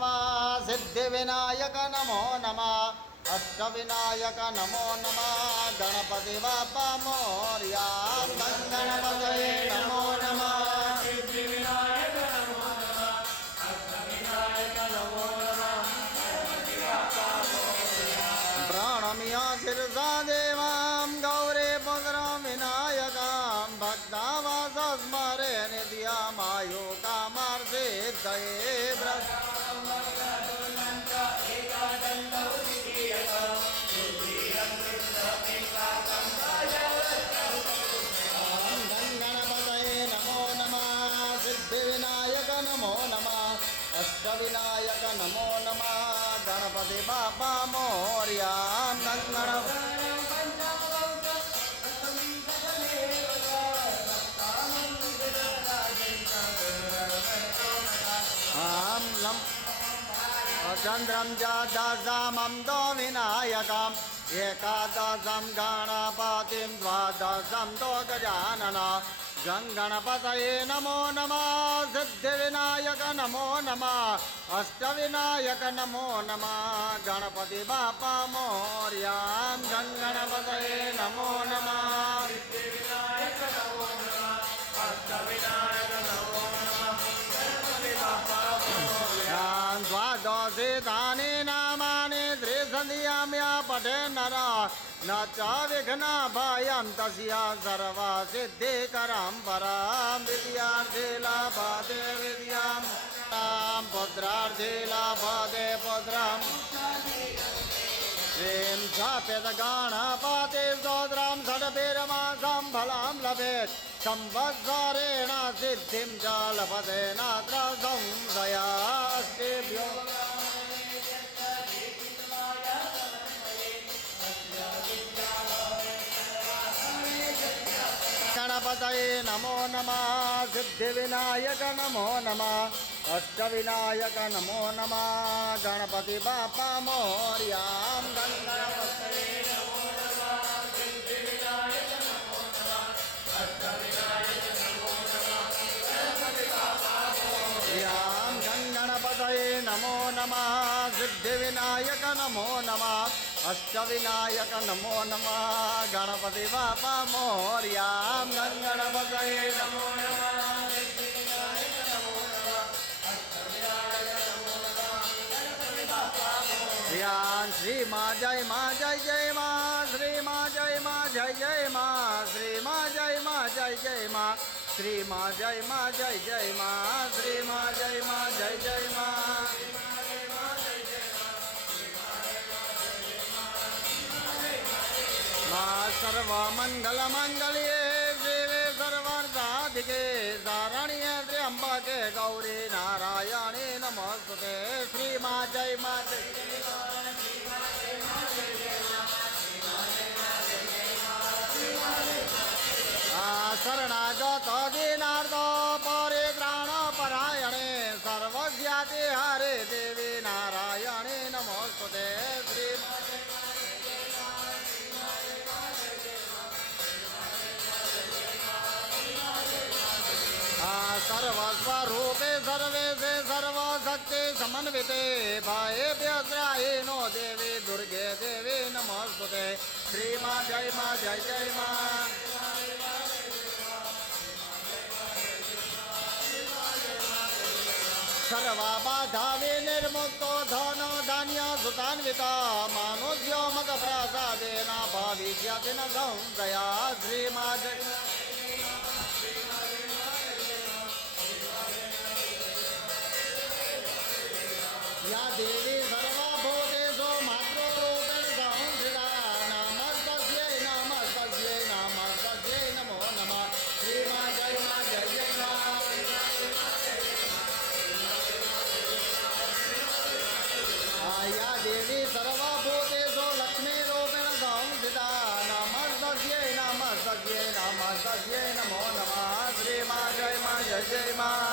नमः सिद्धिविनायक नमो नमः अष्टविनायक नमो नमः गणपति बाप्पा मोरया गणपतये नमो नमः सिद्धिविनायक नमो नमः अष्टविनायक नमो नमः गणपति बाप्पा मोरया प्रणम्य शिरसा देवां गौरे पुत्रं विनायकां भक्तावासस्मरे नित्यामायु कामार्थिदये व्रत गणपतये नमो नमः सिद्धिविनायक नमो नमः अष्टविनायक नमो नमः गणपति बाप्पा मोरया चंद्रम दशमं दो विनायकम् एकादशं गणपतिं द्वादशं दो गजानना गणपतये नमो नमः सिद्धिविनायक नमो नमः अष्टविनायक नमो नमः गणपति बाप्पा मोरया गणपतये नमो नमः सिद्धिविनायक नमो नमः अष्टविनायक नमो नमः गणपति बाप्पा मोरया द्वादशे तानि नामानि त्रिसन्ध्याम्या पठे नरः न च विघ्ना भयं तस्य सर्वसिद्धिकरं परां विद्यार्थे लभते विद्यां पुत्रार्थे लभते पुत्रम् श्रीं स्थाप्यत गणपति स्तोत्रं षड्भिर्मासं फलं लभेत् संवत्सरेण सिद्धिं च लभते नात्र संशयास्तेभ्यो गणपतये नमो नमः सिद्धिविनायक नमो नमः अष्टविनायक नमो नमः गणपति बाप्पा मोरया गणपतये नमो नमः सिद्धिविनायक नमो नमः अष्टविनायक नमो नमः गणपति बाप्पा मोरया गणपतये नमो नमः सिद्धिविनायक नमो नमः अष्टविनायक नमो नमः गणपति बाप्पा मोरया गणपतये नमो नमः सिद्धिविनायक नमो नमः अष्टविनायक नमो नमः गणपति बाप्पा मोरया श्री माँ जय माँ जय जय माँ श्री माँ जय माँ जय जय माँ श्री माँ जय माँ जय जय माँ श्री माँ जय माँ जय जय माँ श्री माँ जय माँ जय जय माँ माँ सर्वमंगलमंगल्ये शिवे सर्वार्थसाधिके शरण्ये त्र्यंबके गौरी नारायणी नमोस्तुते श्री माँ जय माँ जय शरणागत दीनार्थ परित्राणपरायणे सर्वज्ञाते हरे देवी नारायणी नमोस्तुते श्री सर्वस्वरूपे सर्वेशे सर्वशक्ति समन्विते भयेभ्यस्त्राहि नो देवी दुर्गे देवी नमोस्तुते श्री माँ जय माँ जय जय माँ सर्वबाधा विनिर्मुक्तो धनो धान्य सुतान्विता मानुष्यो मदप्रसादेन भविष्यति न संशया श्री माँ जय या देवी सर्वभूतेषु मातृरूपेण संस्थिता नमस्तस्यै नमस्तस्यै नमस्तस्यै नमो नमः श्री माँ जय माँ जय जय माँ या देवी सर्वभूतेषु लक्ष्मीरूपेण संस्थिता नमस्तस्यै नमस्तस्यै नमस्तस्यै नमो नमः श्री माँ जय जय माँ